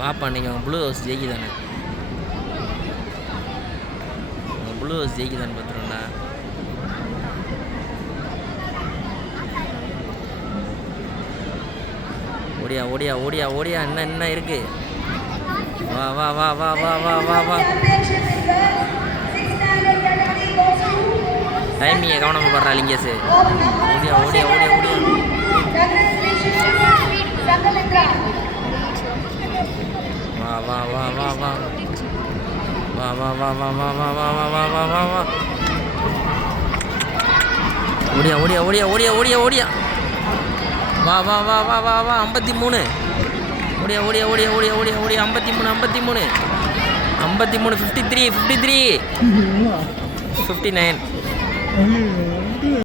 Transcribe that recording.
பாப்பா நீங்கள் அவங்க ப்ளூ ஹவுஸ் ஜெயிக்குதானே, அவங்க ப்ளூ ஹவுஸ் ஜெயிக்குதானே பார்த்துருண்டா. ஓடியா ஓடியா ஓடியா ஓடியா, என்ன இருக்கு, வா வா வா வா வா வா வா வா. டைமிங்க கவனமாக படுறா லிங்கேஷ். ஓடியா ஓடியா ஓடியா ஓடியா. வா வா வா வா வா வா வா வா வா வா வா வா வா வா வா வா வா. ஓடியா ஓடியா ஓடியா ஓடியா ஓடியா ஓடியா. வா வா வா வா வா வா. 53. ஓடியா ஓடியா ஓடியா ஓடியா ஓடியா ஓடியா. 53 53 53 53 59.